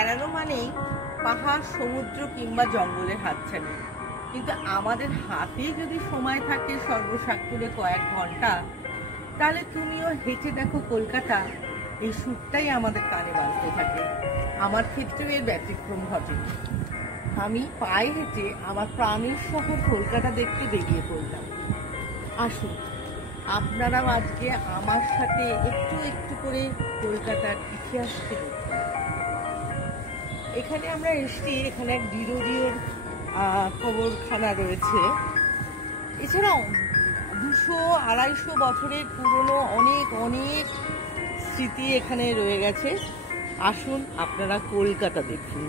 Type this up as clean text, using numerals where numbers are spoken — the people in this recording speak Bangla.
বেড়ানো মানেই পাহাড়, সমুদ্র কিংবা জঙ্গলের হাতছানি, কিন্তু আমাদের হাতে যদি সময় থাকে সর্বসাকুল্যে কয়েক ঘন্টা, তাহলে তুমিও হেঁটে দেখো কলকাতা, এই সুরটাই আমাদের কানে বাজতে থাকে। আমার ক্ষেত্রেও এর ব্যতিক্রম ঘটেনি। আমি পায়ে হেঁটে আমার প্রাণের শহর কলকাতা দেখতে বেরিয়ে পড়লাম। আসুন আপনারাও আজকে আমার সাথে একটু একটু করে কলকাতার ইতিহাসকে দেখুন। এখানে আমরা এসেছি, এখানে এক ডিরোডিওর কবরখানা রয়েছে। এছাড়াও 200-250 বছরের পুরনো অনেক অনেক স্মৃতি এখানে রয়ে গেছে। আসুন আপনারা কলকাতা দেখুন।